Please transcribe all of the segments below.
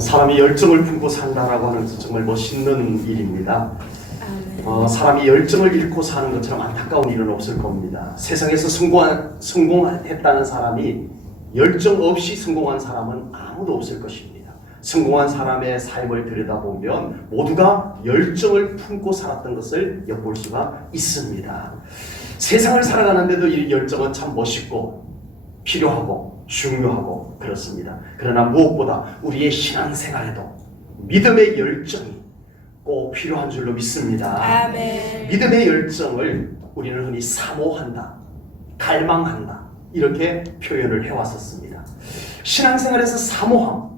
사람이 열정을 품고 산다라고 하는 것은 정말 멋있는 일입니다. 사람이 열정을 잃고 사는 것처럼 안타까운 일은 없을 겁니다. 세상에서 성공했다는 사람이 열정 없이 성공한 사람은 아무도 없을 것입니다. 성공한 사람의 삶을 들여다보면 모두가 열정을 품고 살았던 것을 엿볼 수가 있습니다. 세상을 살아가는데도 이 열정은 참 멋있고 필요하고 중요하고 그렇습니다. 그러나 무엇보다 우리의 신앙생활에도 믿음의 열정이 꼭 필요한 줄로 믿습니다. 아멘. 믿음의 열정을 우리는 흔히 사모한다, 갈망한다 이렇게 표현을 해왔었습니다. 신앙생활에서 사모함,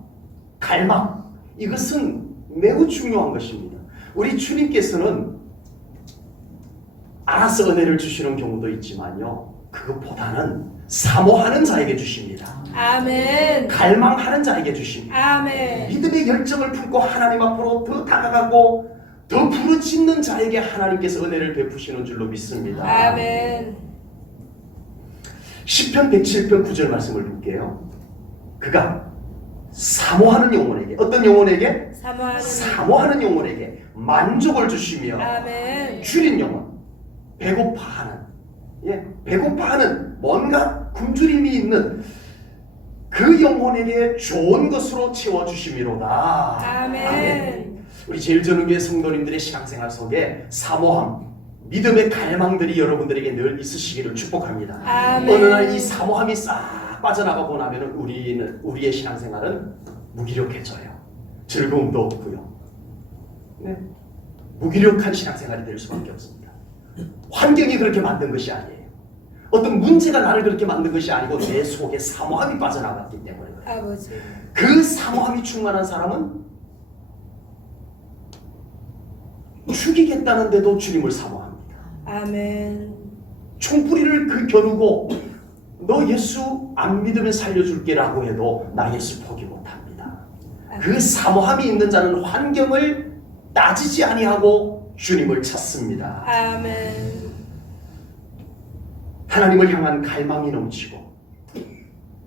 갈망 이것은 매우 중요한 것입니다. 우리 주님께서는 알아서 은혜를 주시는 경우도 있지만요, 그것보다는 사모하는 자에게 주십니다. 아멘. 갈망하는 자에게 주십니다. 아멘. 믿음의 열정을 품고 하나님 앞으로 더 다가가고 더 부르짖는 자에게 하나님께서 은혜를 베푸시는 줄로 믿습니다. 아멘. 시편 107편 9절 말씀을 볼게요. 그가 사모하는 영혼에게, 어떤 영혼에게? 사모하는 영혼에게 만족을 주시며 아멘. 줄인 영혼, 배고파하는, 배고파하는 뭔가 굶주림이 있는 그 영혼에게 좋은 것으로 채워주심이로다. 아멘. 우리 제일전능교회 성도님들의 신앙생활 속에 사모함, 믿음의 갈망들이 여러분들에게 늘 있으시기를 축복합니다. 아멘. 어느 날 이 사모함이 싹 빠져나가고 나면 우리의 신앙생활은 무기력해져요. 즐거움도 없고요. 무기력한 신앙생활이 될 수밖에 없습니다. 환경이 그렇게 만든 것이 아니에요. 어떤 문제가 나를 그렇게 만든 것이 아니고 내 속에 사모함이 빠져나갔기 때문에 그래요. 아버지. 그 사모함이 충만한 사람은 죽이겠다는데도 주님을 사모합니다. 아멘. 총뿌리를 겨누고 너 예수 안 믿으면 살려줄게 라고 해도 나 예수 포기 못합니다. 그 사모함이 있는 자는 환경을 따지지 아니하고 주님을 찾습니다. 아멘. 하나님을 향한 갈망이 넘치고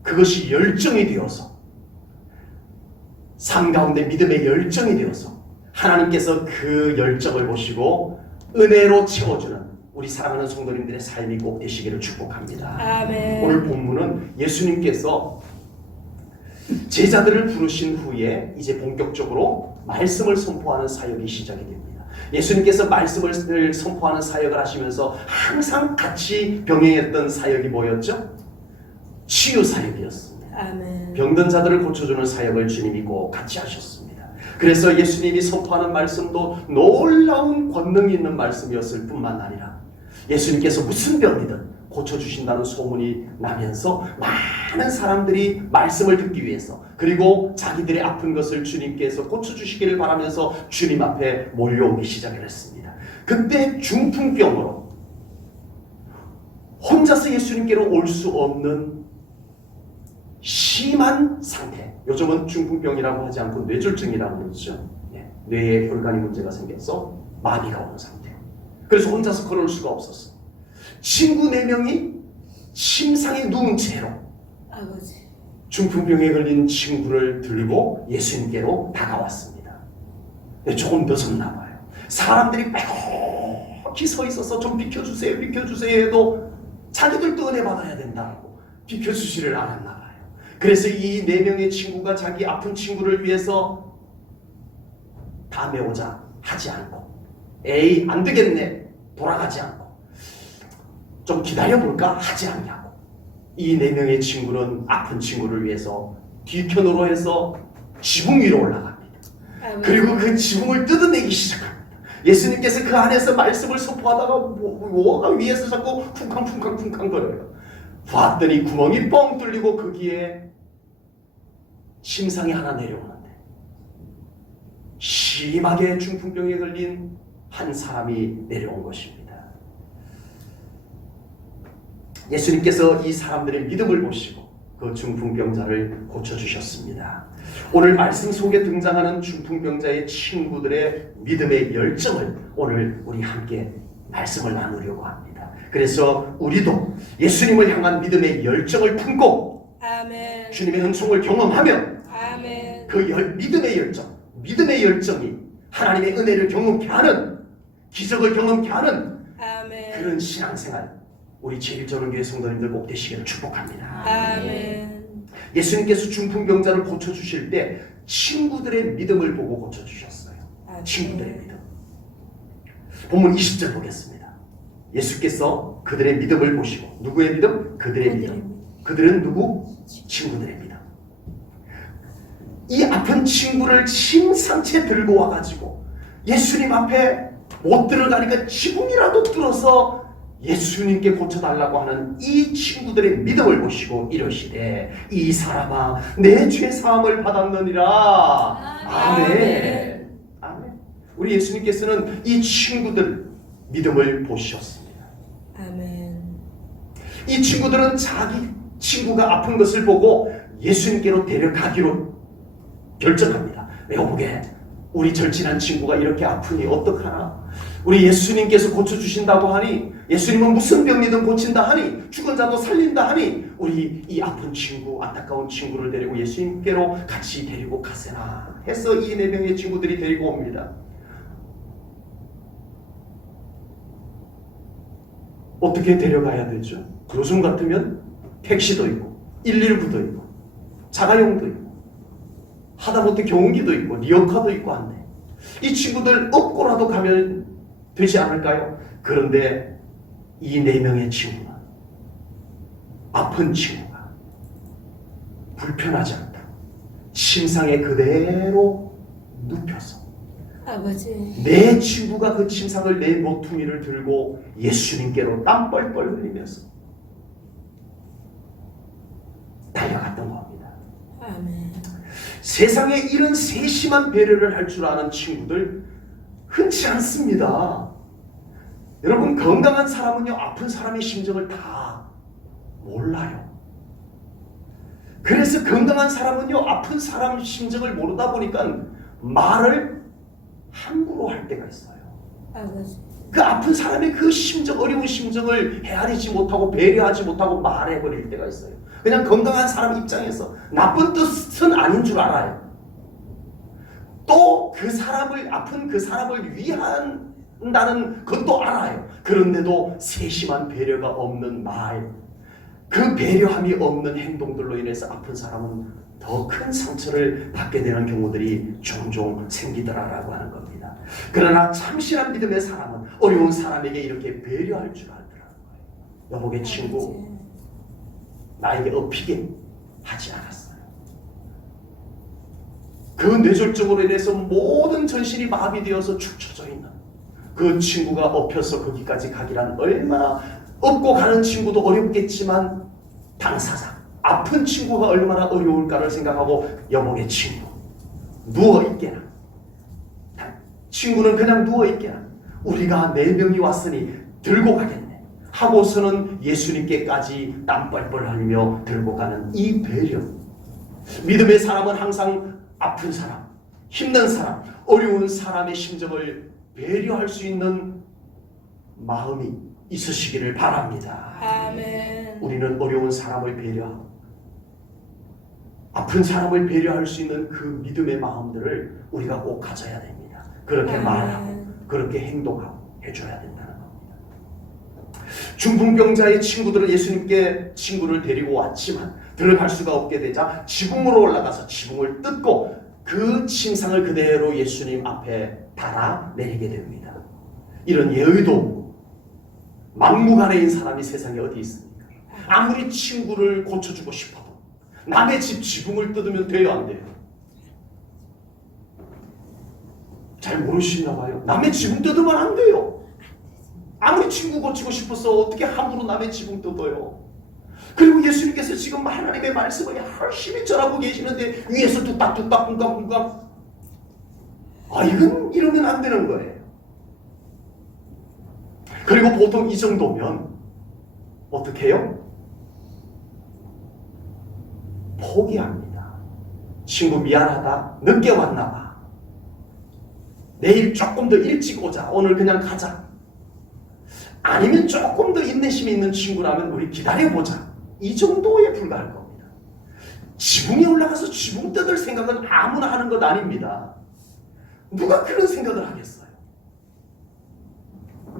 그것이 열정이 되어서 삶 가운데 믿음의 열정이 되어서 하나님께서 그 열정을 보시고 은혜로 채워주는 우리 사랑하는 성도님들의 삶이 꼭 되시기를 축복합니다. 아멘. 오늘 본문은 예수님께서 제자들을 부르신 후에 이제 본격적으로 말씀을 선포하는 사역이 시작이 됩니다. 예수님께서 말씀을 선포하는 사역을 하시면서 항상 같이 병행했던 사역이 뭐였죠? 치유 사역이었습니다. 아멘. 병든 자들을 고쳐주는 사역을 주님이 꼭 같이 하셨습니다. 그래서 예수님이 선포하는 말씀도 놀라운 권능이 있는 말씀이었을 뿐만 아니라 예수님께서 무슨 병이든 고쳐주신다는 소문이 나면서 많은 사람들이 말씀을 듣기 위해서 그리고 자기들의 아픈 것을 주님께서 고쳐주시기를 바라면서 주님 앞에 몰려오기 시작을 했습니다. 그때 중풍병으로 혼자서 예수님께로 올 수 없는 심한 상태, 요즘은 중풍병이라고 하지 않고 뇌졸중이라고 그러죠. 뇌에 혈관이 문제가 생겨서 마비가 오는 상태. 그래서 혼자서 걸을 수가 없었어. 친구 4명이 침상에 누운 채로 아버지. 중풍병에 걸린 친구를 들고 예수님께로 다가왔습니다. 조금 늦었나 봐요. 사람들이 빼곡히 서 있어서 좀 비켜주세요, 비켜주세요 해도 자기들도 은혜 받아야 된다고 비켜주지를 않았나 봐요. 그래서 이 4명의 친구가 자기 아픈 친구를 위해서 다음에 오자 하지 않고 에이 안 되겠네 돌아가지 않고 좀 기다려볼까 하지 않냐고 이 4명의 친구는 아픈 친구를 위해서 뒤편으로 해서 지붕 위로 올라갑니다. 그리고 그 지붕을 뜯어내기 시작합니다. 예수님께서 그 안에서 말씀을 선포하다가 뭐가 위에서 자꾸 쿵쾅쿵쾅쿵쾅 거려요. 봤더니 구멍이 뻥 뚫리고 거기에 침상이 하나 내려오는데 심하게 중풍병에 걸린 한 사람이 내려온 것입니다. 예수님께서 이 사람들의 믿음을 보시고 그 중풍병자를 고쳐주셨습니다. 오늘 말씀 속에 등장하는 중풍병자의 친구들의 믿음의 열정을 오늘 우리 함께 말씀을 나누려고 합니다. 그래서 우리도 예수님을 향한 믿음의 열정을 품고 아멘. 주님의 은총을 경험하면 아멘. 믿음의 열정, 믿음의 열정이 하나님의 은혜를 경험케 하는, 기적을 경험케 하는 아멘. 그런 신앙생활, 우리 제1전원교회 성도님들 꼭 되시기를 축복합니다. 아멘. 예수님께서 중풍병자를 고쳐주실 때 친구들의 믿음을 보고 고쳐주셨어요. 아멘. 친구들의 믿음. 본문 20절 보겠습니다. 예수께서 그들의 믿음을 보시고, 누구의 믿음? 그들의 믿음. 그들은 누구? 친구들의 믿음. 이 아픈 친구를 심상치 들고 와가지고 예수님 앞에 못 들어가니까 지붕이라도 뚫어서 예수님께 고쳐달라고 하는 이 친구들의 믿음을 보시고 이러시되, 이 사람아 내 죄 사함을 받았느니라. 아멘. 아멘. 우리 예수님께서는 이 친구들 믿음을 보셨습니다. 아멘. 이 친구들은 자기 친구가 아픈 것을 보고 예수님께로 데려가기로 결정합니다. 여보게, 우리 절친한 친구가 이렇게 아프니 어떡하나? 우리 예수님께서 고쳐주신다고 하니, 예수님은 무슨 병이든 고친다 하니, 죽은 자도 살린다 하니, 우리 이 아픈 친구, 안타까운 친구를 데리고 예수님께로 같이 데리고 가세나 해서 이 4명의 친구들이 데리고 옵니다. 어떻게 데려가야 되죠? 요즘 같으면 택시도 있고 119도 있고 자가용도 있고 하다못해 경운기도 있고 리어카도 있고 한데, 이 친구들 업고라도 가면 되지 않을까요? 그런데 이 4명의 친구가, 아픈 친구가 불편하지 않다, 침상에 그대로 눕혀서 아버지. 내 친구가 그 침상을, 내 모퉁이를 들고 예수님께로 땀 뻘뻘 흘리면서 달려갔던 겁니다. 아멘. 세상에 이런 세심한 배려를 할 줄 아는 친구들 흔치 않습니다. 여러분, 건강한 사람은요, 아픈 사람의 심정을 다 몰라요. 그래서 건강한 사람은요, 아픈 사람 심정을 모르다 보니까 말을 함부로 할 때가 있어요. 아버지. 그 아픈 사람의 그 심정, 어려운 심정을 헤아리지 못하고 배려하지 못하고 말해버릴 때가 있어요. 그냥 건강한 사람 입장에서 나쁜 뜻은 아닌 줄 알아요. 또 그 사람을, 아픈 그 사람을 위한다는 것도 알아요. 그런데도 세심한 배려가 없는 말, 그 배려함이 없는 행동들로 인해서 아픈 사람은 더 큰 상처를 받게 되는 경우들이 종종 생기더라라고 하는 겁니다. 그러나 참신한 믿음의 사람은 어려운 사람에게 이렇게 배려할 줄 알더라는 거예요. 여보게 친구, 나에게 엎이게 하지 않았어요. 그 뇌졸중으로 인해서 모든 전신이 마비되어서 축 처져 있는 그 친구가 엎혀서 거기까지 가기란 얼마나, 엎고 가는 친구도 어렵겠지만 당사자, 아픈 친구가 얼마나 어려울까를 생각하고, 여보게 친구, 누워있게나, 친구는 그냥 누워있게나, 우리가 4명이 왔으니 들고 가겠네 하고서는 예수님께까지 땀 뻘뻘 흘리며 들고 가는 이 배려. 믿음의 사람은 항상 아픈 사람, 힘든 사람, 어려운 사람의 심정을 배려할 수 있는 마음이 있으시기를 바랍니다. 아멘. 우리는 어려운 사람을 배려하고 아픈 사람을 배려할 수 있는 그 믿음의 마음들을 우리가 꼭 가져야 됩니다. 그렇게 말하고 그렇게 행동하고 해줘야 된다는 겁니다. 중풍병자의 친구들은 예수님께 친구를 데리고 왔지만 들어갈 수가 없게 되자 지붕으로 올라가서 지붕을 뜯고 그 침상을 그대로 예수님 앞에 달아 내리게 됩니다. 이런 예의도 없고 막무가내인 사람이 세상에 어디 있습니까? 아무리 친구를 고쳐주고 싶어도 남의 집 지붕을 뜯으면 돼요, 안 돼요? 잘 모르시나 봐요. 남의 지붕 뜯으면 안 돼요. 아무리 친구 고치고 싶어서 어떻게 함부로 남의 지붕 뜯어요? 그리고 예수님께서 지금 하나님의 말씀을 열심히 전하고 계시는데 위에서 뚝딱뚝딱 쿵깍쿵깍, 이건 이러면 안 되는 거예요. 그리고 보통 이 정도면 어떻게 해요? 포기합니다. 친구 미안하다, 늦게 왔나 봐, 내일 조금 더 일찍 오자, 오늘 그냥 가자. 아니면 조금 더 인내심이 있는 친구라면 우리 기다려보자, 이 정도에 불과할 겁니다. 지붕에 올라가서 지붕 뜯을 생각은 아무나 하는 것 아닙니다. 누가 그런 생각을 하겠어요?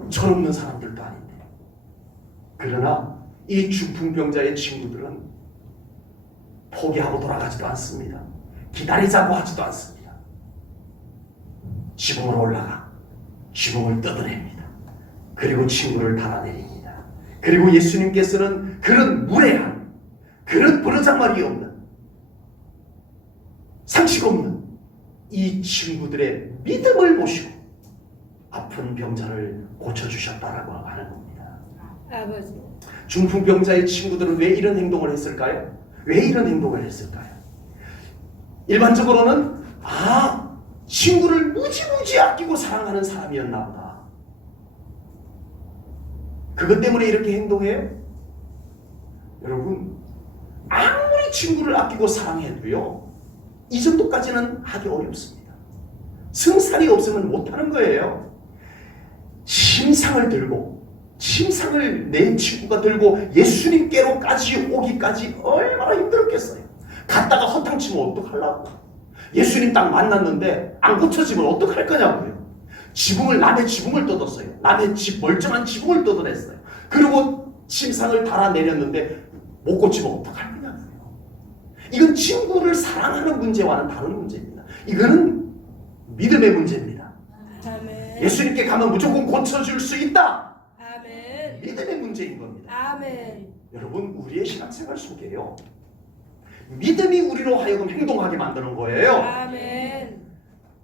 철없는 사람들도 아닌데. 그러나 이 중풍병자의 친구들은 포기하고 돌아가지도 않습니다. 기다리자고 하지도 않습니다. 지붕으로 올라가 지붕을 뜯어냅니다. 그리고 친구를 달아내립니다. 그리고 예수님께서는 그런 무례한, 그런 버르장말이 없는, 상식 없는 이 친구들의 믿음을 보시고 아픈 병자를 고쳐주셨다라고 하는 겁니다. 아버지. 중풍병자의 친구들은 왜 이런 행동을 했을까요? 왜 이런 행동을 했을까요? 일반적으로는 친구를 무지무지 아끼고 사랑하는 사람이었나 보다. 그것 때문에 이렇게 행동해요? 여러분, 아무리 친구를 아끼고 사랑해도요, 이 정도까지는 하기 어렵습니다. 승산이 없으면 못하는 거예요. 침상을 들고, 침상을 내 친구가 들고 예수님께로까지 오기까지 얼마나 힘들었겠어요. 갔다가 허탕치면 어떡하려고. 예수님 딱 만났는데 안 고쳐지면 어떡할 거냐고요. 남의 지붕을 뜯었어요. 남의 멀쩡한 지붕을 뜯어냈어요. 그리고 침상을 달아내렸는데 못 고치면 어떡할 거냐고요. 이건 친구를 사랑하는 문제와는 다른 문제입니다. 이거는 믿음의 문제입니다. 아멘. 예수님께 가면 무조건 고쳐줄 수 있다. 아멘. 믿음의 문제인 겁니다. 아멘. 여러분, 우리의 신앙생활 속에요, 믿음이 우리로 하여금 행동하게 만드는 거예요. 아멘.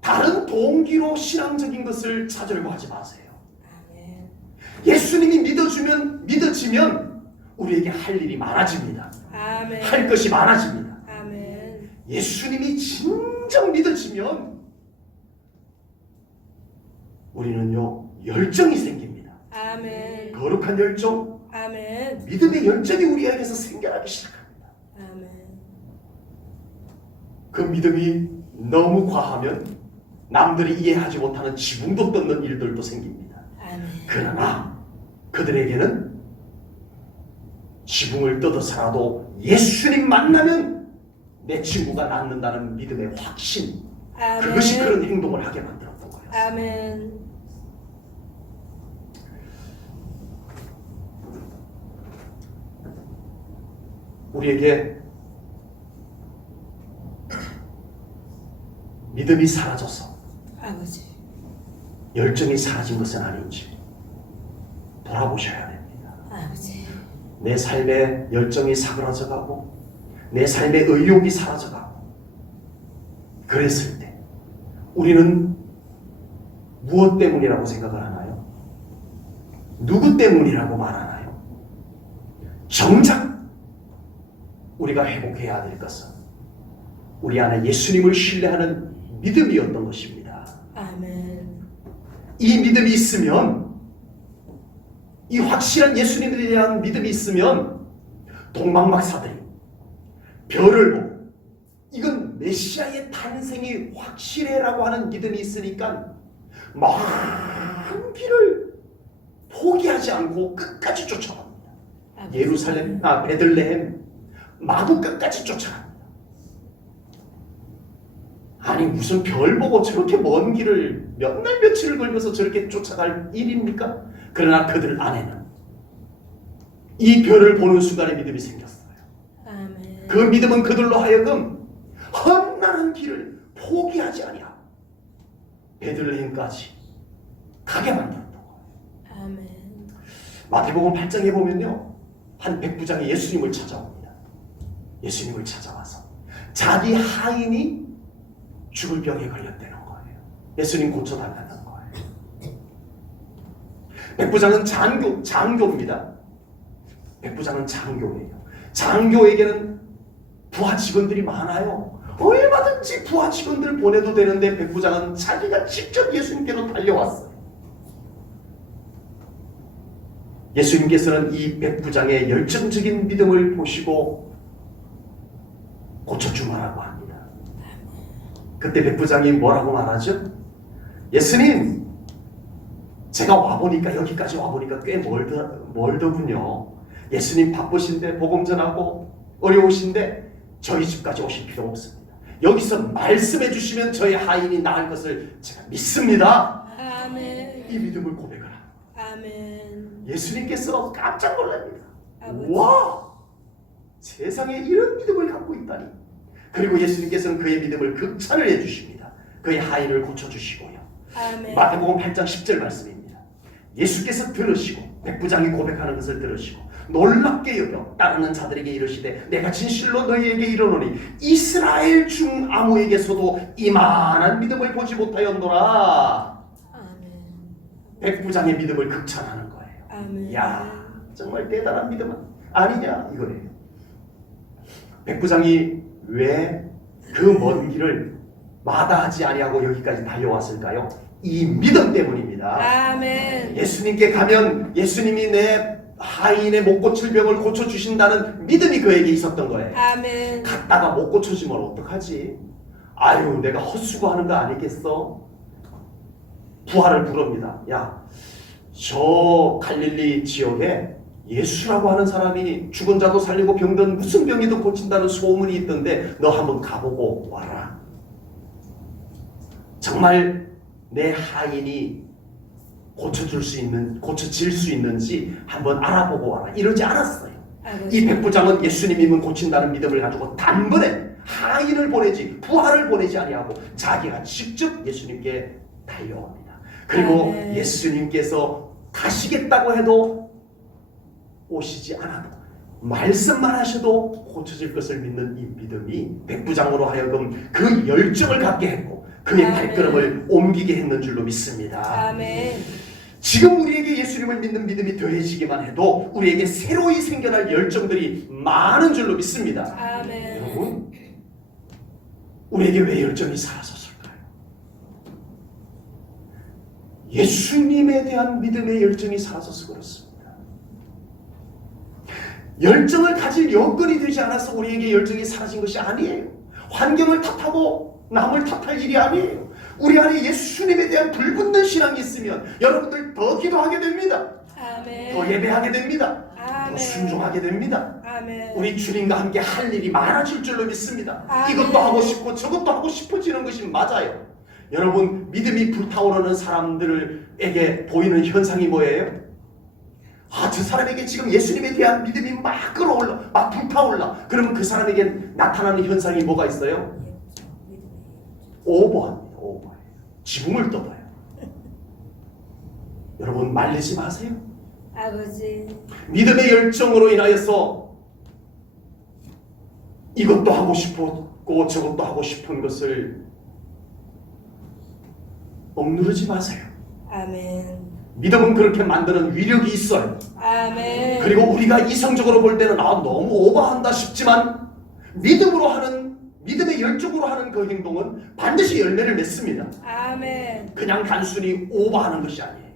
다른 동기로 신앙적인 것을 찾으려고 하지 마세요. 아멘. 예수님이 믿어지면 우리에게 할 일이 많아집니다. 아멘. 할 것이 많아집니다. 아멘. 예수님이 진정 믿어지면 우리는요, 열정이 생깁니다. 아멘. 거룩한 열정, 아멘. 믿음의 열정이 우리에게서 생겨나기 시작합니다. 아멘. 그 믿음이 너무 과하면 남들이 이해하지 못하는 지붕도 뜯는 일들도 생깁니다. 아멘. 그러나 그들에게는 지붕을 뜯어서라도 예수님 만나면 내 친구가 낫는다는 믿음의 확신, 아멘. 그것이 그런 행동을 하게 만들었던 거예요. 아멘. 우리에게 믿음이 사라져서 아버지. 열정이 사라진 것은 아닌지 돌아보셔야 됩니다. 아버지. 내 삶의 열정이 사그라져가고 내 삶의 의욕이 사라져가고 그랬을 때 우리는 무엇 때문이라고 생각을 하나요? 누구 때문이라고 말하나요? 정작 우리가 회복해야 될 것은 우리 안에 예수님을 신뢰하는 믿음이었던 것입니다. 아멘. 이 믿음이 있으면, 이 확실한 예수님에 대한 믿음이 있으면 동방박사들이 별을 보고 이건 메시아의 탄생이 확실해라고 하는 믿음이 있으니까 먼 길을 포기하지 않고 끝까지 쫓아갑니다. 예루살렘, 베들레헴, 마구 끝까지 쫓아갑니다. 아니 무슨 별 보고 저렇게 먼 길을 몇 날 며칠을 걸면서 저렇게 쫓아갈 일입니까? 그러나 그들 안에는 이 별을 보는 순간에 믿음이 생겼어요. 아멘. 그 믿음은 그들로 하여금 험난한 길을 포기하지 아니하고 베들레헴까지 가게 만들었던 거예요. 아멘. 마태복음 8장에 보면요, 한 백부장이 예수님을 찾아옵니다. 예수님을 찾아와서 자기 하인이 죽을 병에 걸렸다는 거예요. 예수님 고쳐달라는 거예요. 백부장은 장교입니다. 백부장은 장교예요. 장교에게는 부하 직원들이 많아요. 얼마든지 부하 직원들 보내도 되는데 백부장은 자기가 직접 예수님께로 달려왔어요. 예수님께서는 이 백부장의 열정적인 믿음을 보시고 고쳐주마라고 합니다. 그때 백부장이 뭐라고 말하죠? 예수님, 제가 와보니까, 여기까지 와보니까 꽤 멀더군요. 예수님 바쁘신데 복음 전하고 어려우신데 저희 집까지 오실 필요 없습니다. 여기서 말씀해 주시면 저희 하인이 나을 것을 제가 믿습니다. 아멘. 이 믿음을 고백하라. 아멘. 예수님께서 깜짝 놀랍니다. 아버지. 와! 세상에 이런 믿음을 갖고 있다니. 그리고 예수님께서는 그의 믿음을 극찬을 해주십니다. 그의 하인을 고쳐주시고요. 아멘. 마태복음 8장 10절 말씀입니다. 예수께서 들으시고 백부장이 고백하는 것을 들으시고 놀랍게 여겨 따르는 자들에게 이르시되 내가 진실로 너희에게 이르노니 이스라엘 중 아무에게서도 이만한 믿음을 보지 못하였노라. 아멘. 백부장의 믿음을 극찬하는 거예요. 아멘. 야, 정말 대단한 믿음 아니냐 이거예요. 백부장이 왜 그 먼 길을 마다하지 아니하고 여기까지 달려왔을까요? 이 믿음 때문입니다. 아멘. 예수님께 가면 예수님이 내 하인의 못 고칠 병을 고쳐주신다는 믿음이 그에게 있었던 거예요. 아멘. 갔다가 못 고쳐주면 어떡하지? 아유, 내가 헛수고하는 거 아니겠어? 부하를 부릅니다. 야, 저 갈릴리 지역에 예수라고 하는 사람이 죽은 자도 살리고 병든 무슨 병이든 고친다는 소문이 있던데 너 한번 가보고 와라. 정말 내 하인이 고쳐질 수 있는지 한번 알아보고 와라. 이러지 않았어요. 아버지. 이 백부장은 예수님이면 고친다는 믿음을 가지고 단번에 하인을 보내지 부하를 보내지 아니하고 자기가 직접 예수님께 달려옵니다. 그리고 아멘. 예수님께서 가시겠다고 해도 오시지 않아도 말씀만 하셔도 고쳐질 것을 믿는 이 믿음이 백부장으로 하여금 그 열정을 갖게 했고 그의 아멘. 발걸음을 옮기게 했는 줄로 믿습니다. 아멘. 지금 우리에게 예수님을 믿는 믿음이 더해지기만 해도 우리에게 새로이 생겨날 열정들이 많은 줄로 믿습니다. 아멘. 여러분, 우리에게 왜 열정이 사라졌을까요? 예수님에 대한 믿음의 열정이 사라져서 그렇습니다. 열정을 가질 여건이 되지 않아서 우리에게 열정이 사라진 것이 아니에요. 환경을 탓하고 남을 탓할 일이 아니에요. 우리 안에 예수님에 대한 불붙는 신앙이 있으면 여러분들 더 기도하게 됩니다. 아멘. 더 예배하게 됩니다. 아멘. 더 순종하게 됩니다. 아멘. 우리 주님과 함께 할 일이 많아질 줄로 믿습니다. 아멘. 이것도 하고 싶고 저것도 하고 싶어지는 것이 맞아요. 여러분, 믿음이 불타오르는 사람들에게 보이는 현상이 뭐예요? 아, 저 사람에게 지금 예수님에 대한 믿음이 막 끌어올라, 막 불타올라. 그러면 그 사람에게 나타나는 현상이 뭐가 있어요? 오버합니다. 오버해요. 지붕을 떠봐요. 여러분, 말리지 마세요. 아버지. 믿음의 열정으로 인하여서 이것도 하고 싶었고 저것도 하고 싶은 것을 억누르지 마세요. 아멘. 믿음은 그렇게 만드는 위력이 있어요. 아멘. 그리고 우리가 이성적으로 볼 때는 너무 오버한다 싶지만 믿음으로 하는, 믿음의 열정으로 하는 그 행동은 반드시 열매를 맺습니다. 아멘. 그냥 단순히 오버하는 것이 아니에요.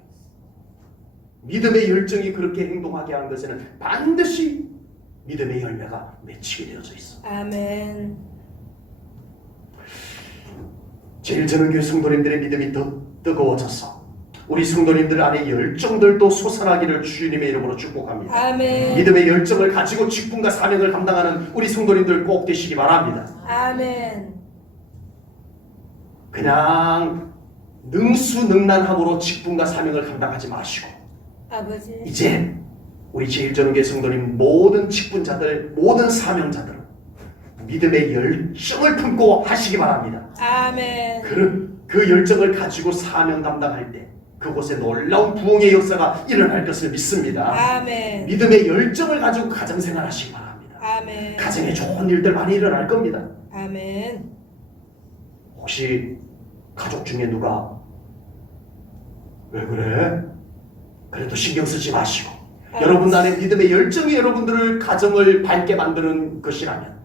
믿음의 열정이 그렇게 행동하게 하는 것에는 반드시 믿음의 열매가 맺히게 되어져 있어. 아멘. 제일 저는 교회 성도님들의 믿음이 더 뜨거워져서 우리 성도님들 안에 열정들도 솟아나기를 주님의 이름으로 축복합니다. 아멘. 믿음의 열정을 가지고 직분과 사명을 감당하는 우리 성도님들 꼭 되시기 바랍니다. 아멘. 그냥 능수능란함으로 직분과 사명을 감당하지 마시고 아버지. 이제 우리 제일전교회 성도님 모든 직분자들, 모든 사명자들 믿음의 열정을 품고 하시기 바랍니다. 아멘. 그 열정을 가지고 사명 감당할 때 그곳에 놀라운 부흥의 역사가 일어날 것을 믿습니다. 아멘. 믿음의 열정을 가지고 가정생활 하시기 바랍니다. 아멘. 가정에 좋은 일들 많이 일어날 겁니다. 아멘. 혹시 가족 중에 누가 왜 그래? 그래도 신경 쓰지 마시고 여러분 안에 믿음의 열정이 여러분들을 가정을 밝게 만드는 것이라면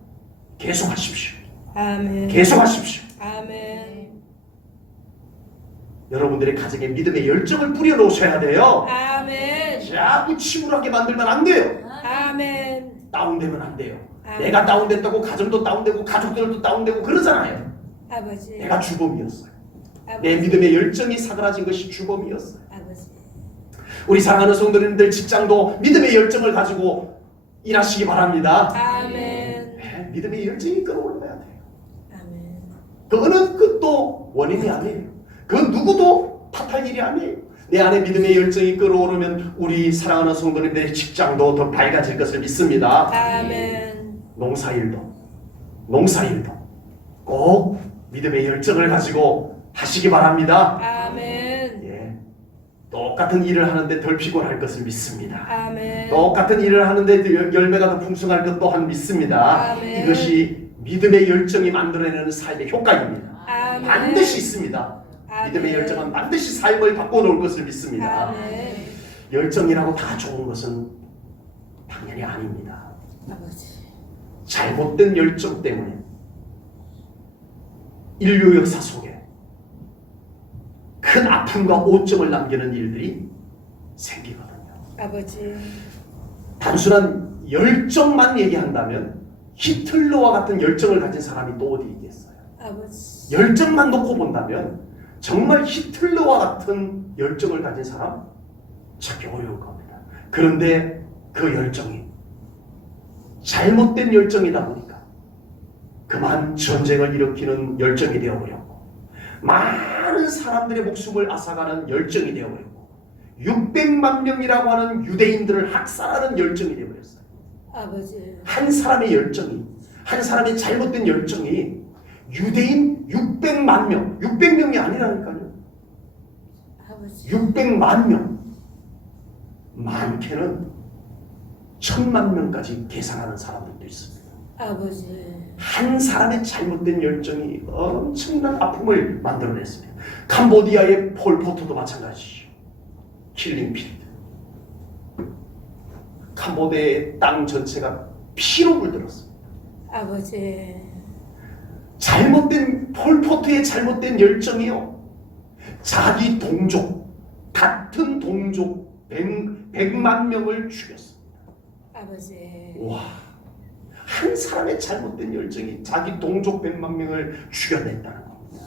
계속 하십시오. 아멘. 계속 하십시오. 아멘. 여러분들의 가정에 믿음의 열정을 뿌려놓으셔야 돼요. 아멘. 자꾸 침울하게 만들면 안 돼요. 아멘. 다운되면 안 돼요. 아멘. 내가 다운됐다고 가정도 다운되고 가족들도 다운되고 그러잖아요. 아버지. 내가 주범이었어요. 아버지. 내 믿음의 열정이 사그라진 것이 주범이었어요. 아버지. 우리 사랑하는 성도님들 직장도 믿음의 열정을 가지고 일하시기 바랍니다. 아멘. 네, 믿음의 열정이 끌어올라야 돼요. 아멘. 그 어느 끝도 원인이 아니에요. 그 누구도 탓할 일이 아니에요. 내 안에 믿음의 열정이 끌어오르면 우리 사랑하는 성도님들의 직장도 더 밝아질 것을 믿습니다. 아멘. 농사일도 꼭 믿음의 열정을 가지고 하시기 바랍니다. 아멘. 예, 똑같은 일을 하는데 덜 피곤할 것을 믿습니다. 아멘. 똑같은 일을 하는데 열매가 더 풍성할 것 또한 믿습니다. 아멘. 이것이 믿음의 열정이 만들어내는 삶의 효과입니다. 아멘. 반드시 있습니다. 아멘. 믿음의 열정은 반드시 삶을 바꿔놓을 것을 믿습니다. 아멘. 열정이라고 다 좋은 것은 당연히 아닙니다. 아버지. 잘못된 열정 때문에 인류 역사 속에 큰 아픔과 오점을 남기는 일들이 생기거든요. 아버지. 단순한 열정만 얘기한다면 히틀러와 같은 열정을 가진 사람이 또 어디 있겠어요? 아버지. 열정만 놓고 본다면 정말 히틀러와 같은 열정을 가진 사람 찾기 어려울 겁니다. 그런데 그 열정이 잘못된 열정이다 보니까 그만 전쟁을 일으키는 열정이 되어버렸고 많은 사람들의 목숨을 앗아가는 열정이 되어버렸고 600만 명이라고 하는 유대인들을 학살하는 열정이 되어버렸어요. 아버지. 한 사람의 열정이, 한 사람의 잘못된 열정이 유대인 600만 명, 600명이 아니라니까요. 아버지. 600만 명, 많게는 1000만 명까지 계산하는 사람들도 있습니다. 아버지. 한 사람의 잘못된 열정이 엄청난 아픔을 만들어냈습니다. 캄보디아의 폴포트도 마찬가지죠. 킬링필드. 캄보디아의 땅 전체가 피로 물들었습니다. 아버지. 잘못된 폴포트의 잘못된 열정이요. 자기 동족, 같은 동족 100만 명을 죽였습니다. 아버지. 와, 한 사람의 잘못된 열정이 자기 동족 100만 명을 죽여냈다는 겁니다.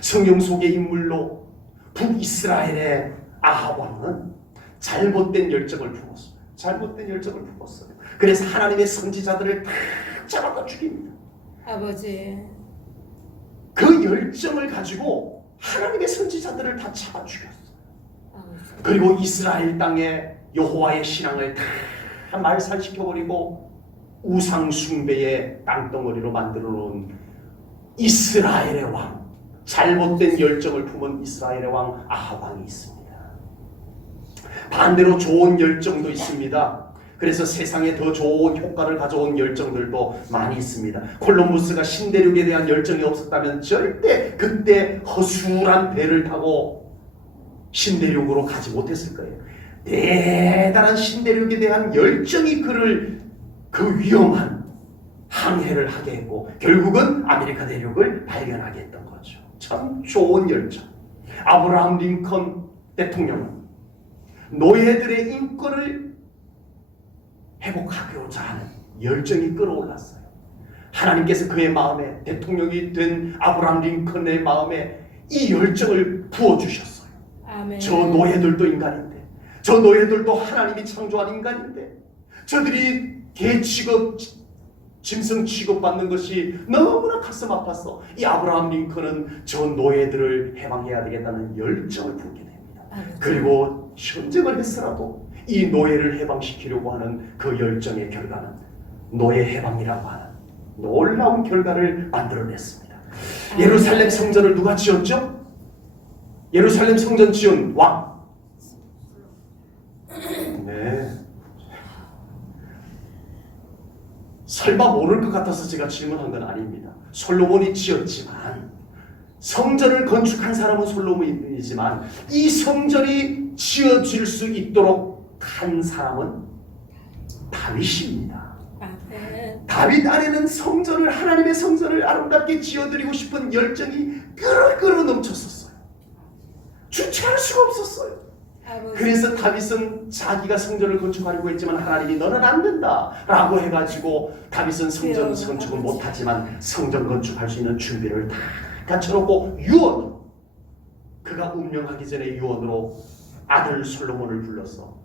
성경 속의 인물로 북이스라엘의 아합 왕은 잘못된 열정을 품었어요. 잘못된 열정을 품었어요. 그래서 하나님의 선지자들을 다 잡아다 죽입니다. 아버지. 그 열정을 가지고 하나님의 선지자들을 다 잡아 죽였어요. 아버지. 그리고 이스라엘 땅에 여호와의 신앙을 다 말살시켜버리고 우상 숭배의 땅덩어리로 만들어 놓은 이스라엘의 왕, 잘못된 열정을 품은 이스라엘의 왕 아합 왕이 있습니다. 반대로 좋은 열정도 있습니다. 그래서 세상에 더 좋은 효과를 가져온 열정들도 많이 있습니다. 콜럼부스가 신대륙에 대한 열정이 없었다면 절대 그때 허술한 배를 타고 신대륙으로 가지 못했을 거예요. 대단한 신대륙에 대한 열정이 그를 그 위험한 항해를 하게 했고 결국은 아메리카 대륙을 발견하게 했던 거죠. 참 좋은 열정. 아브라함 링컨 대통령은 노예들의 인권을 회복하고자 하는 열정이 끌어올랐어요. 하나님께서 그의 마음에, 대통령이 된 아브라함 링컨의 마음에 이 열정을 부어주셨어요. 아멘. 저 노예들도 인간인데, 저 노예들도 하나님이 창조한 인간인데, 저들이 개 취급, 짐승 취급받는 것이 너무나 가슴 아팠어. 이 아브라함 링컨은 저 노예들을 해방해야 되겠다는 열정을 품게 됩니다. 아버지. 그리고 전쟁을 했으라도 이 노예를 해방시키려고 하는 그 열정의 결과는 노예 해방이라고 하는 놀라운 결과를 만들어냈습니다. 예루살렘 성전을 누가 지었죠? 예루살렘 성전 지은 왕. 네. 설마 모를 것 같아서 제가 질문한 건 아닙니다. 솔로몬이 지었지만 성전을 건축한 사람은 솔로몬이지만 이 성전이 지어질 수 있도록 한 사람은 다윗입니다. 아멘. 다윗 안에는 성전을, 하나님의 성전을 아름답게 지어드리고 싶은 열정이 끓어 넘쳤었어요. 주체할 수가 없었어요. 아버지. 그래서 다윗은 자기가 성전을 건축하려고 했지만 하나님이 너는 안 된다 라고 해가지고 다윗은 성전 건축을 못하지만 성전 건축할 수 있는 준비를 다 갖춰놓고 유언으로, 그가 운명하기 전에 유언으로 아들 솔로몬을 불러서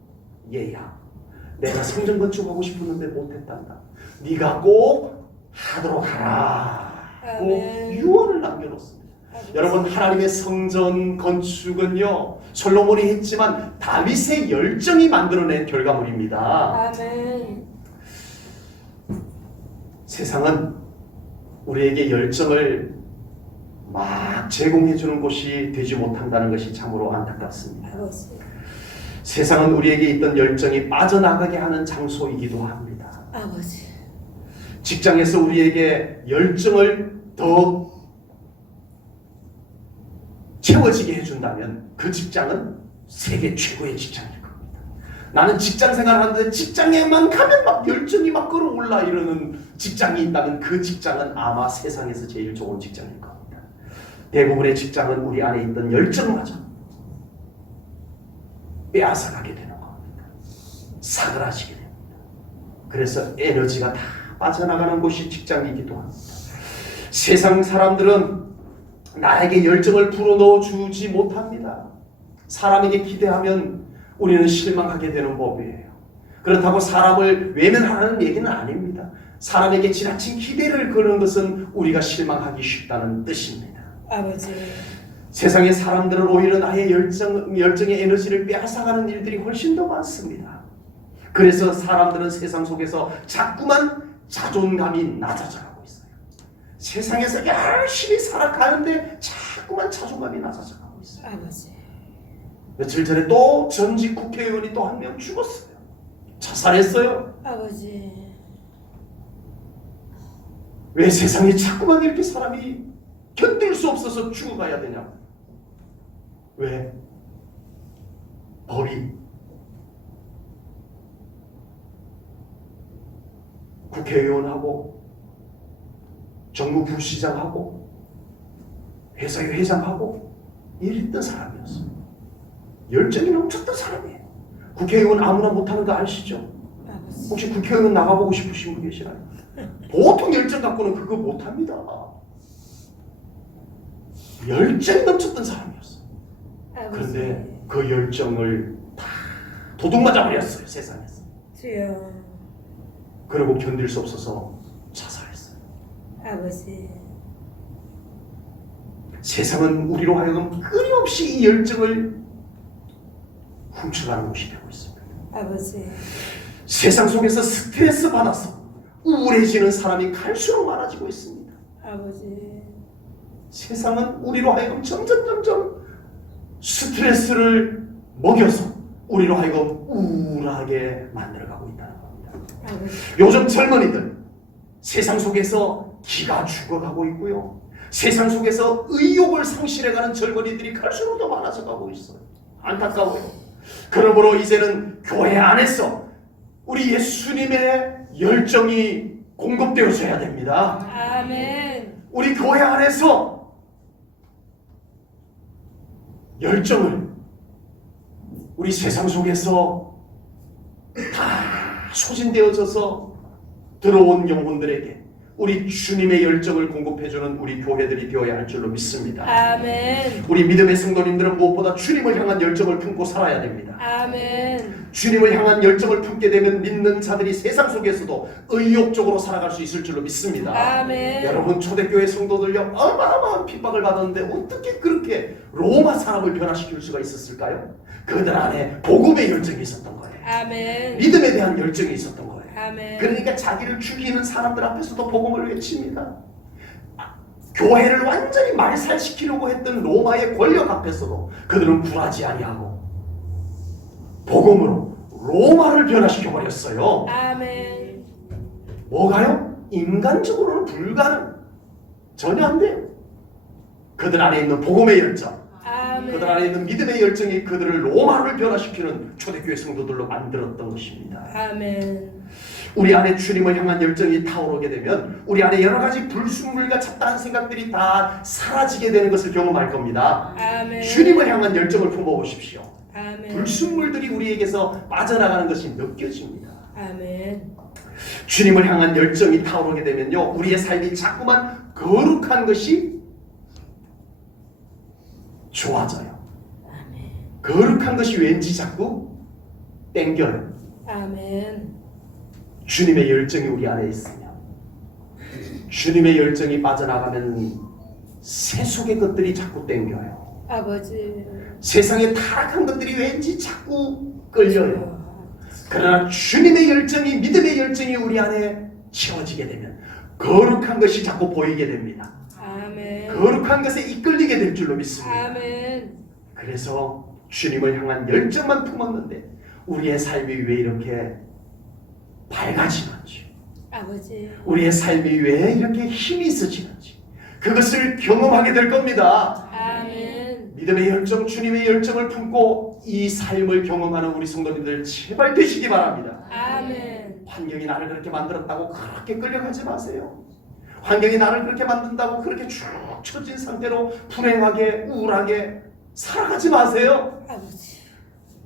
얘야, 내가 성전 건축하고 싶었는데 못했단다. 네가 꼭 하도록 하라고 아멘. 유언을 남겨놓습니다. 아버지. 여러분, 하나님의 성전 건축은요, 솔로몬이 했지만 다윗의 열정이 만들어낸 결과물입니다. 아멘. 세상은 우리에게 열정을 막 제공해주는 곳이 되지 못한다는 것이 참으로 안타깝습니다. 아버지. 세상은 우리에게 있던 열정이 빠져나가게 하는 장소이기도 합니다. 아버지. 직장에서 우리에게 열정을 더 채워지게 해준다면 그 직장은 세계 최고의 직장일 겁니다. 나는 직장 생활하는데 직장에만 가면 막 열정이 막 끌어올라 이러는 직장이 있다면 그 직장은 아마 세상에서 제일 좋은 직장일 겁니다. 대부분의 직장은 우리 안에 있던 열정마저 빼앗아가게 되는 겁니다. 사그라지게 됩니다. 그래서 에너지가 다 빠져나가는 곳이 직장이기도 합니다. 세상 사람들은 나에게 열정을 불어넣어 주지 못합니다. 사람에게 기대하면 우리는 실망하게 되는 법이에요. 그렇다고 사람을 외면하라는 얘기는 아닙니다. 사람에게 지나친 기대를 거는 것은 우리가 실망하기 쉽다는 뜻입니다. 아버지. 세상의 사람들은 오히려 나의 열정의 에너지를 빼앗아가는 일들이 훨씬 더 많습니다. 그래서 사람들은 세상 속에서 자꾸만 자존감이 낮아져가고 있어요. 세상에서 열심히 살아가는데 자꾸만 자존감이 낮아져가고 있어요. 아버지. 며칠 전에 또 전직 국회의원이 또 한 명 죽었어요. 자살했어요. 아버지. 왜 세상에 자꾸만 이렇게 사람이 견딜 수 없어서 죽어가야 되냐고. 왜? 법이 국회의원하고 정무부시장하고 회사의 회장하고 이랬던 사람이었어요. 열정이 넘쳤던 사람이에요. 국회의원 아무나 못하는 거 아시죠? 아버지. 혹시 국회의원 나가보고 싶으신 분 계시나요? 보통 열정 갖고는 그거 못합니다. 열정이 넘쳤던 사람이었어요. 아버지. 그런데 그 열정을 다 도둑맞아 버렸어요, 세상에서. 주여. 그리고 견딜 수 없어서 자살했어요. 아버지. 세상은 우리로 하여금 끊임없이 이 열정을 훔쳐가는 곳이 되고 있습니다. 아버지. 세상 속에서 스트레스 받아서 우울해지는 사람이 갈수록 많아지고 있습니다. 아버지. 세상은 우리로 하여금 점점 스트레스를 먹여서 우리로 하여금 우울하게 만들어가고 있다는 겁니다. 아버지. 요즘 젊은이들 세상 속에서 기가 죽어가고 있고요. 세상 속에서 의욕을 상실해가는 젊은이들이 갈수록 더 많아져가고 있어요. 안타까워요. 그러므로 이제는 교회 안에서 우리 예수님의 열정이 공급되어져야 됩니다. 아멘. 우리 교회 안에서 열정을 우리 세상 속에서 다 소진되어져서 들어온 영혼들에게 우리 주님의 열정을 공급해주는 우리 교회들이 되어야 할 줄로 믿습니다. 아멘. 우리 믿음의 성도님들은 무엇보다 주님을 향한 열정을 품고 살아야 됩니다. 아멘. 주님을 향한 열정을 품게 되면 믿는 자들이 세상 속에서도 의욕적으로 살아갈 수 있을 줄로 믿습니다. 아멘. 여러분, 초대교회 성도들요, 어마어마한 핍박을 받았는데 어떻게 그렇게 로마 사람을 변화시킬 수가 있었을까요? 그들 안에 복음의 열정이 있었던 거예요. 아멘. 믿음에 대한 열정이 있었던 거예요. 아멘. 그러니까 자기를 죽이는 사람들 앞에서도 복음을 외칩니다. 교회를 완전히 말살시키려고 했던 로마의 권력 앞에서도 그들은 굴하지 아니하고 복음으로 로마를 변화시켜 버렸어요. 아멘. 뭐가요? 인간적으로는 불가능. 전혀 안 돼요. 그들 안에 있는 복음의 열정, 아멘. 그들 안에 있는 믿음의 열정이 그들을 로마를 변화시키는 초대교회 성도들로 만들었던 것입니다. 아멘. 우리 안에 주님을 향한 열정이 타오르게 되면 우리 안에 여러 가지 불순물과 잡다한 생각들이 다 사라지게 되는 것을 경험할 겁니다. 아멘. 주님을 향한 열정을 품어보십시오. 아멘. 불순물들이 우리에게서 빠져나가는 것이 느껴집니다. 아멘. 주님을 향한 열정이 타오르게 되면요, 우리의 삶이 자꾸만 거룩한 것이 좋아져요. 아멘. 거룩한 것이 왠지 자꾸 땡겨요. 아멘. 주님의 열정이 우리 안에 있으면 주님의 열정이 빠져나가면 세속의 것들이 자꾸 땡겨요. 아버지. 세상의 타락한 것들이 왠지 자꾸 끌려요. 그러나 주님의 열정이, 믿음의 열정이 우리 안에 채워지게 되면 거룩한 것이 자꾸 보이게 됩니다. 아멘. 거룩한 것에 이끌리게 될 줄로 믿습니다. 아멘. 그래서 주님을 향한 열정만 품었는데 우리의 삶이 왜 이렇게 밝아지는지, 아버지. 우리의 삶이 왜 이렇게 힘이 있어지는지 그것을 경험하게 될 겁니다. 아멘. 믿음의 열정, 주님의 열정을 품고 이 삶을 경험하는 우리 성도님들 제발 되시기 바랍니다. 아멘. 환경이 나를 그렇게 만들었다고 그렇게 끌려가지 마세요. 환경이 나를 그렇게 만든다고 그렇게 쭉 처진 상태로 불행하게 우울하게 살아가지 마세요. 아버지.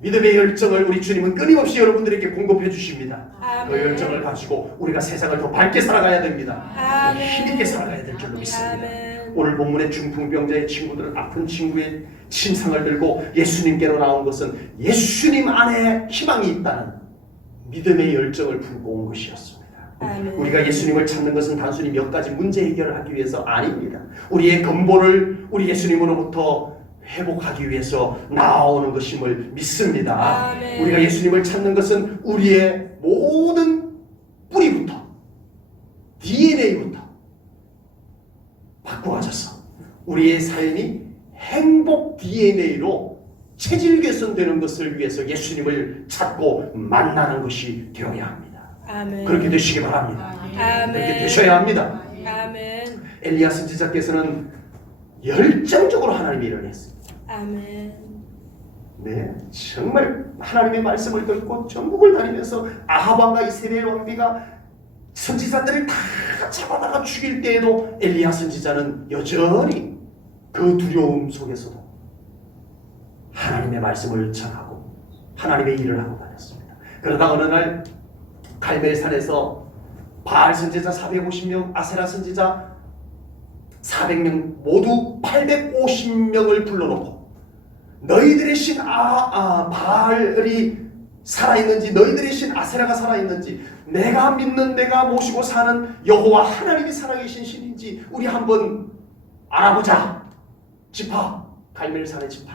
믿음의 열정을 우리 주님은 끊임없이 여러분들에게 공급해 주십니다. 아멘. 그 열정을 가지고 우리가 세상을 더 밝게 살아가야 됩니다. 아멘. 힘있게 살아가야 될 줄로 믿습니다. 아멘. 오늘 본문의 중풍병자의 친구들은 아픈 친구의 침상을 들고 예수님께로 나온 것은 예수님 안에 희망이 있다는 믿음의 열정을 품고 온 것이었습니다. 아멘. 우리가 예수님을 찾는 것은 단순히 몇 가지 문제 해결을 하기 위해서 아닙니다. 우리의 근본을 우리 예수님으로부터 회복하기 위해서 나오는 것임을 믿습니다. 아멘. 우리가 예수님을 찾는 것은 우리의 모든 뿌리부터, DNA부터 바꾸어져서 우리의 삶이 행복 DNA로 체질 개선되는 것을 위해서 예수님을 찾고 만나는 것이 되어야 합니다. 아멘. 그렇게 되시기 바랍니다. 아멘. 그렇게 되셔야 합니다. 아멘. 엘리야 선지자께서는 열정적으로 하나님의 일을 했습니다. 아멘. 네, 정말 하나님의 말씀을 듣고 전국을 다니면서 아합 왕과 이스라엘 왕비가 선지자들을 다 잡아다가 죽일 때에도 엘리야 선지자는 여전히 그 두려움 속에서도 하나님의 말씀을 전하고 하나님의 일을 하고 다녔습니다. 그러다 어느 날 갈멜산에서 바알 선지자 450명, 아세라 선지자 400명 모두 850명을 불러놓고 너희들의 신 바알이 살아있는지 너희들의 신 아세라가 살아있는지 내가 믿는 내가 모시고 사는 여호와 하나님이 살아계신 신인지 우리 한번 알아보자. 지파, 갈멜산의 지파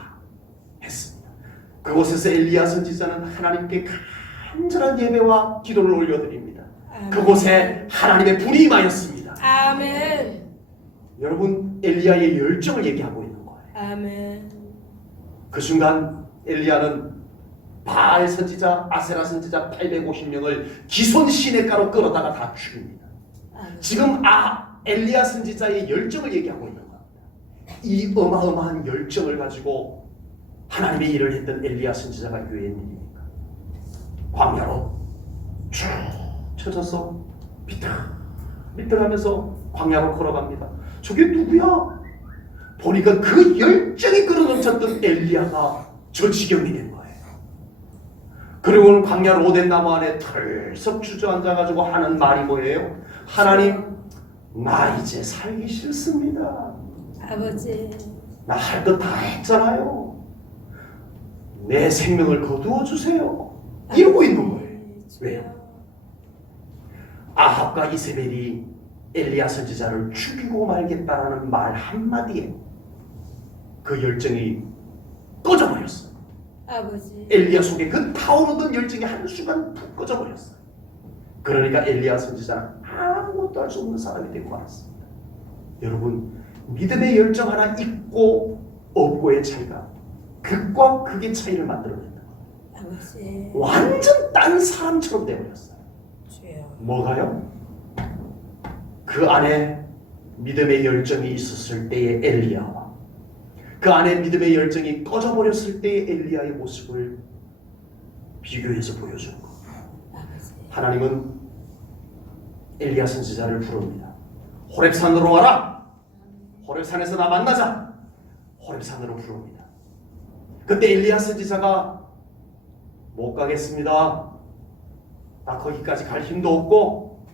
했습니다. 그곳에서 엘리야 선지자는 하나님께 간절한 예배와 기도를 올려드립니다. 아멘. 그곳에 하나님의 불이 임하였습니다. 아멘. 여러분, 엘리야의 열정을 얘기하고 있는 거예요. 아멘. 그 순간 엘리야는 바알 선지자, 아세라 선지자 850명을 기손 시냇가로 끌어다가 다 죽입니다. 아멘. 지금 엘리야 선지자의 열정을 얘기하고 있는 겁니다. 이 어마어마한 열정을 가지고 하나님의 일을 했던 엘리야 선지자가 웬일입니까? 광야로 쭉 쳐져서 비틀하면서 광야로 걸어갑니다. 저게 누구야? 보니까 그 열정이 끌어넘쳤던 엘리야가 저 지경이 된 거예요. 그리고는 광야 로덴 나무 안에 털썩 주저앉아가지고 하는 말이 뭐예요? 하나님, 나 이제 살기 싫습니다. 아버지. 나 할 것 다 했잖아요. 내 생명을 거두어 주세요. 이러고 있는 거예요. 왜요? 아합과 이세벨이 엘리야 선지자를 죽이고 말겠다라는 말 한마디에 그 열정이 꺼져버렸어요. 아버지. 엘리야 속에 그 타오르던 열정이 한순간 푹 꺼져버렸어요. 그러니까 엘리야 선지자는 아무것도 할 수 없는 사람이 되고 말았습니다. 여러분, 믿음의 열정 하나 있고 없고의 차이가 극과 극의 차이를 만들어낸다. 아버지. 완전 딴 사람처럼 되어버렸어요. 주여. 뭐가요? 그 안에 믿음의 열정이 있었을 때의 엘리야와 그 안에 믿음의 열정이 꺼져버렸을 때의 엘리야의 모습을 비교해서 보여주는 겁니다. 아버지. 하나님은 엘리야 선지자를 부릅니다. 호렙산으로 와라. 호렙산에서 나 만나자. 호렙산으로 부릅니다. 그때 엘리야 선지자가 못 가겠습니다. 나 거기까지 갈 힘도 없고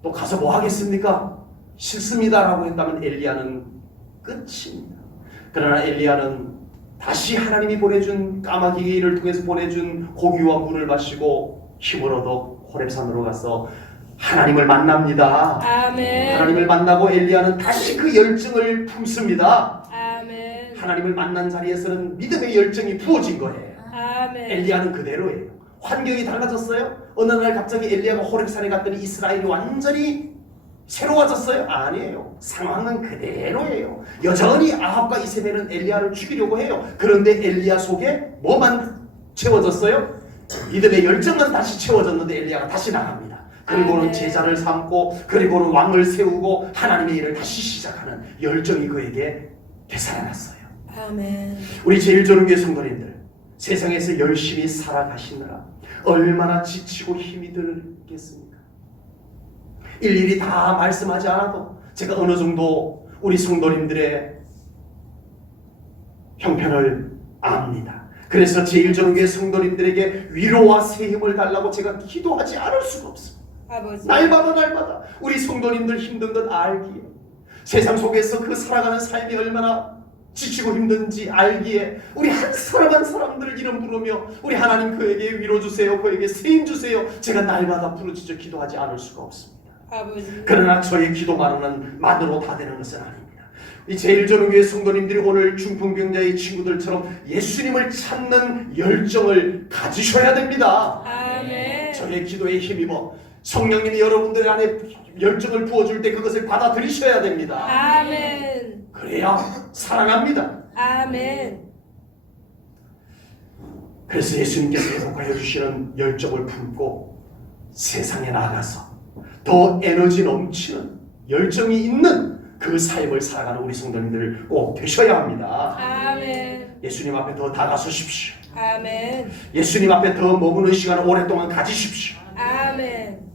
또 가서 뭐 하겠습니까? 싫습니다라고 했다면 엘리야는 끝입니다. 그러나 엘리야는 다시 하나님이 보내준 까마귀를 통해서 보내준 고기와 물을 마시고 힘을 얻어 호렙산으로 가서 하나님을 만납니다. 아멘. 하나님을 만나고 엘리야는 다시 그 열정을 품습니다. 아멘. 하나님을 만난 자리에서는 믿음의 열정이 부어진 거예요. 아멘. 엘리야는 그대로예요. 환경이 달라졌어요? 어느 날 갑자기 엘리야가 호렙산에 갔더니 이스라엘이 완전히 새로워졌어요? 아니에요. 상황은 그대로예요. 여전히 아합과 이세벨은 엘리야를 죽이려고 해요. 그런데 엘리야 속에 뭐만 채워졌어요? 믿음의 열정만 다시 채워졌는데 엘리야가 다시 나갑니다. 그리고는 아멘. 제자를 삼고 그리고는 왕을 세우고 하나님의 일을 다시 시작하는 열정이 그에게 되살아났어요. 아멘. 우리 제일조능교회 성도님들, 세상에서 열심히 살아가시느라 얼마나 지치고 힘이 들겠습니까? 일일이 다 말씀하지 않아도 제가 어느 정도 우리 성도님들의 형편을 압니다. 그래서 제일조능교회 성도님들에게 위로와 새 힘을 달라고 제가 기도하지 않을 수가 없습니다. 아버지. 날마다 우리 성도님들 힘든 것 알기에, 세상 속에서 그 살아가는 삶이 얼마나 지치고 힘든지 알기에 우리 한 사람 한 사람들을 이름 부르며 우리 하나님 그에게 위로 주세요, 그에게 새 힘 주세요, 제가 날마다 부르짖어 기도하지 않을 수가 없습니다. 아버지. 그러나 저의 기도만으로 다 되는 것은 아닙니다. 이 제일조능교회 성도님들이 오늘 중풍병자의 친구들처럼 예수님을 찾는 열정을 가지셔야 됩니다. 아멘. 저의 기도에 힘입어 성령님이 여러분들 안에 열정을 부어줄 때 그것을 받아들이셔야 됩니다. 아멘. 그래야 살아납니다. 아멘. 그래서 예수님께서 회복하여 주시는 열정을 품고 세상에 나가서 더 에너지 넘치는 열정이 있는 그 삶을 살아가는 우리 성도님들 꼭 되셔야 합니다. 아멘. 예수님 앞에 더 다가서십시오. 아멘. 예수님 앞에 더 머무는 시간을 오랫동안 가지십시오. 아멘.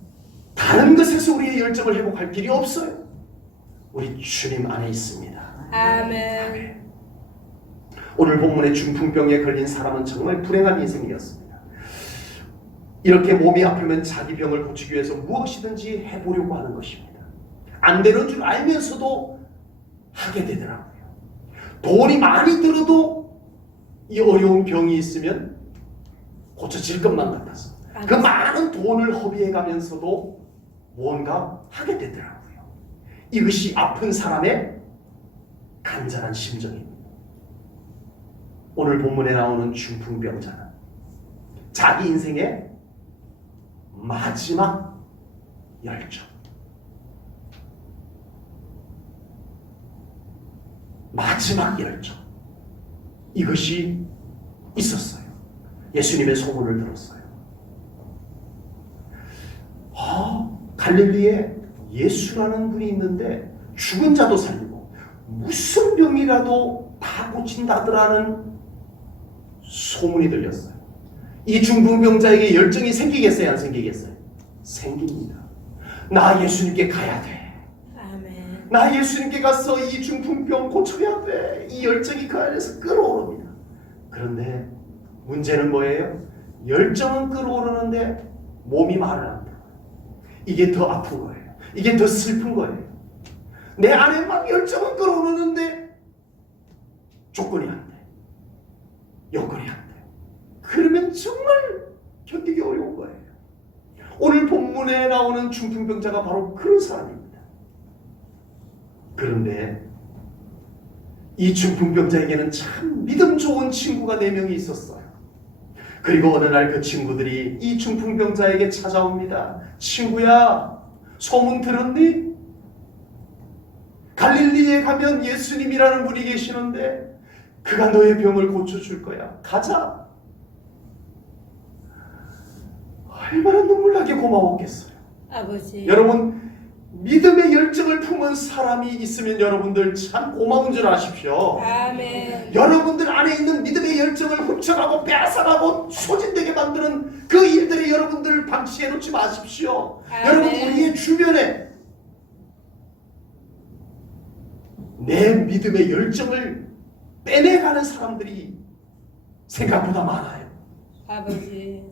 다른 것에서 우리의 열정을 회복할 길이 없어요. 우리 주님 안에 있습니다. 아멘. 오늘 본문의 중풍병에 걸린 사람은 정말 불행한 인생이었습니다. 이렇게 몸이 아프면 자기 병을 고치기 위해서 무엇이든지 해보려고 하는 것입니다. 안 되는 줄 알면서도 하게 되더라고요. 돈이 많이 들어도 이 어려운 병이 있으면 고쳐질 것만 같아서 그 많은 돈을 허비해 가면서도 뭔가 하게 되더라고요. 이것이 아픈 사람의 간절한 심정입니다. 오늘 본문에 나오는 중풍병자는 자기 인생의 마지막 열정, 마지막 열정, 이것이 있었어요. 예수님의 소문을 들었어요. 갈릴리에 예수라는 분이 있는데 죽은 자도 살리고 무슨 병이라도 다 고친다더라는 소문이 들렸어요. 이 중풍병자에게 열정이 생기겠어요, 안 생기겠어요? 생깁니다. 나 예수님께 가야 돼. 아멘. 나 예수님께 가서 이 중풍병 고쳐야 돼. 이 열정이 그 안에서 끌어오릅니다. 그런데 문제는 뭐예요? 열정은 끌어오르는데 몸이 말을 안 돼요. 이게 더 아픈 거예요. 이게 더 슬픈 거예요. 내 안에 막 열정은 끌어오르는데 조건이 안 돼. 여건이 안 돼. 그러면 정말 견디기 어려운 거예요. 오늘 본문에 나오는 중풍병자가 바로 그런 사람입니다. 그런데 이 중풍병자에게는 참 믿음 좋은 친구가 4명이 있었어요. 그리고 어느 날 그 친구들이 이 중풍병자에게 찾아옵니다. 친구야, 소문 들었니? 갈릴리에 가면 예수님이라는 분이 계시는데 그가 너의 병을 고쳐줄 거야. 가자. 얼마나 눈물나게 고마웠겠어요. 아버지. 여러분, 믿음의 열정을 품은 사람이 있으면 여러분들 참 고마운 줄 아십시오. 아멘. 여러분들 안에 있는 믿음의 열정을 훔쳐가고 빼앗아가고 소진되게 만드는 그 일들에 여러분들 방치해 놓지 마십시오. 아멘. 여러분, 우리의 주변에 내 믿음의 열정을 빼내가는 사람들이 생각보다 많아요. 아버지.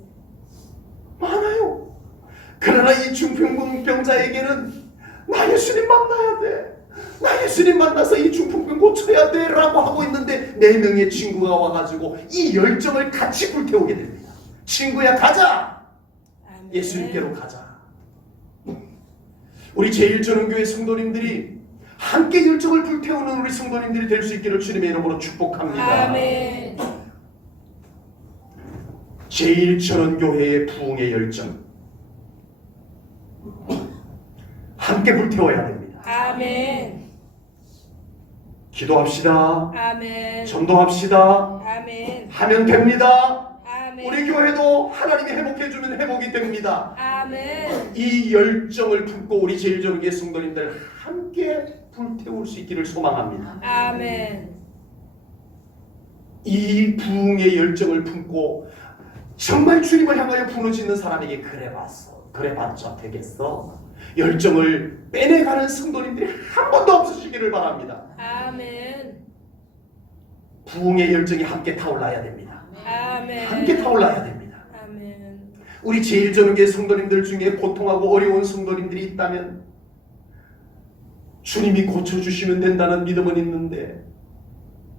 많아요. 그러나 이 중풍병자에게는 나 예수님 만나야 돼. 나 예수님 만나서 이 중풍병 고쳐야 돼 라고 하고 있는데 4명의 친구가 와가지고 이 열정을 같이 불태우게 됩니다. 친구야, 가자. 아멘. 예수님께로 가자. 우리 제1전원교회 성도님들이 함께 열정을 불태우는 우리 성도님들이 될 수 있기를 주님의 이름으로 축복합니다. 아멘. 제1전원교회의 부흥의 열정 함께 불태워야 됩니다. 아멘. 기도합시다. 아멘. 전도합시다. 아멘. 하면 됩니다. 아멘. 우리 교회도 하나님이 회복해주면 회복이 됩니다. 아멘. 이 열정을 품고 우리 제1전교회 성도님들 함께 불태울 수 있기를 소망합니다. 아멘. 이 부흥의 열정을 품고 정말 주님을 향하여 부르짖는 사람에게 그래봤자 되겠어? 열정을 빼내가는 성도님들이 한 번도 없으시기를 바랍니다. 아멘. 부흥의 열정이 함께 타올라야 됩니다. 아멘. 함께 타올라야 됩니다. 아멘. 우리 제1전교회 성도님들 중에 고통하고 어려운 성도님들이 있다면 주님이 고쳐주시면 된다는 믿음은 있는데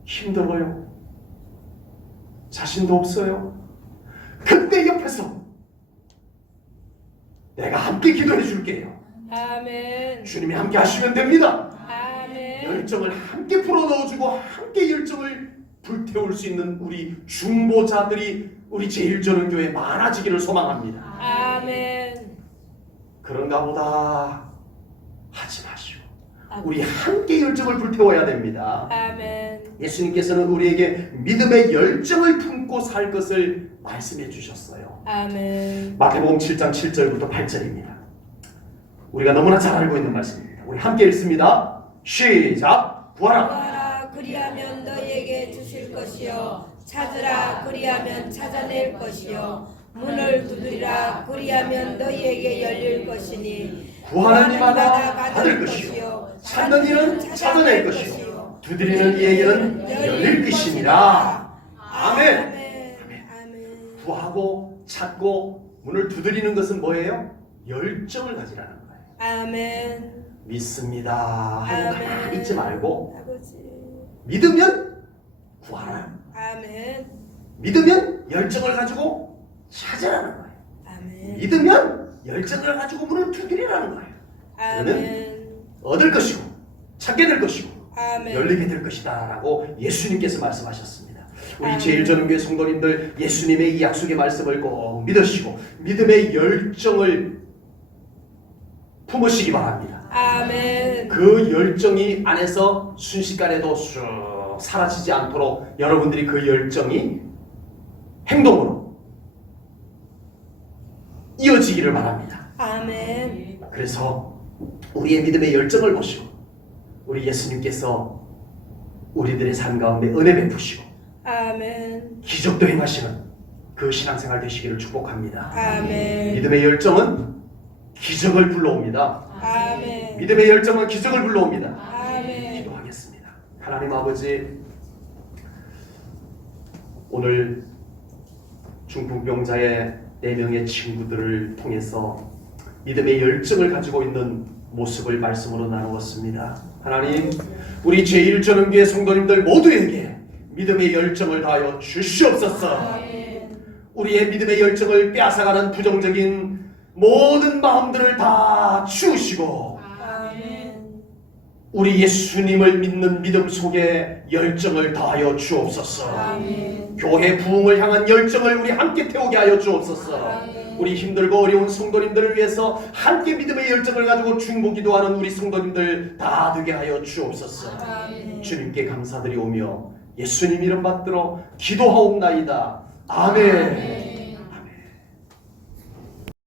힘들어요. 자신도 없어요. 그때 옆에서 내가 함께 기도해 줄게요. 아멘. 주님이 함께 하시면 됩니다. 아멘. 열정을 함께 불어넣어주고 함께 열정을 불태울 수 있는 우리 중보자들이 우리 제1전원교회에 많아지기를 소망합니다. 아멘. 그런가 보다 하지 마시오. 우리 함께 열정을 불태워야 됩니다. 아멘. 예수님께서는 우리에게 믿음의 열정을 품고 살 것을 말씀해 주셨어요. 아멘. 마태복음 7장 7절부터 8절입니다. 우리가 너무나 잘 알고 있는 말씀입니다. 우리 함께 읽습니다. 시작. 구하라. 구하라 그리하면 너희에게 주실 것이요 찾으라 그리하면 찾아낼 것이요 문을 두드리라 그리하면 너희에게 열릴 것이니 구하는 이마다 받을 것이요 찾는 이는 찾아낼 것이요 두드리는 이에게는 열릴 것이니라. 아멘. 아멘. 구하고 찾고 문을 두드리는 것은 뭐예요? 열정을 가지라는 거예요. 아멘. 믿습니다 하고 가만히 있지 말고 아버지. 믿으면 구하라. 아멘. 믿으면 열정을 가지고 찾으라는 거예요. 아멘. 믿으면 열정을 가지고 문을 두드리라는 거예요. 아멘. 얻을 것이고 찾게 될 것이고 아멘. 열리게 될 것이다 라고 예수님께서 말씀하셨습니다. 우리 아멘. 제1전교회 성도님들 예수님의 이 약속의 말씀을 꼭 믿으시고 믿음의 열정을 품으시기 바랍니다. 아멘. 그 열정이 안에서 순식간에도 쑥 사라지지 않도록 여러분들이 그 열정이 행동으로 이어지기를 바랍니다. 아멘. 그래서 우리의 믿음의 열정을 보시고 우리 예수님께서 우리들의 삶 가운데 은혜 베푸시고 아멘. 기적도 행하시는 그 신앙생활 되시기를 축복합니다. 아멘. 믿음의 열정은 기적을 불러옵니다. 아멘. 믿음의 열정은 기적을 불러옵니다. 아멘. 기도하겠습니다. 하나님 아버지, 오늘 중풍병자의 4명의 친구들을 통해서 믿음의 열정을 가지고 있는 모습을 말씀으로 나누었습니다. 하나님, 우리 제1전원교회 성도님들 모두에게 믿음의 열정을 다하여 주시옵소서. 아멘. 우리의 믿음의 열정을 빼앗아가는 부정적인 모든 마음들을 다 치우시고 아멘. 우리 예수님을 믿는 믿음 속에 열정을 다하여 주옵소서. 아멘. 교회 부흥을 향한 열정을 우리 함께 태우게 하여 주옵소서. 아멘. 우리 힘들고 어려운 성도님들을 위해서 함께 믿음의 열정을 가지고 중보기도하는 우리 성도님들 다 되게 하여 주옵소서. 아멘. 주님께 감사드리오며 예수님 이름 받들어 기도하옵나이다. 아멘.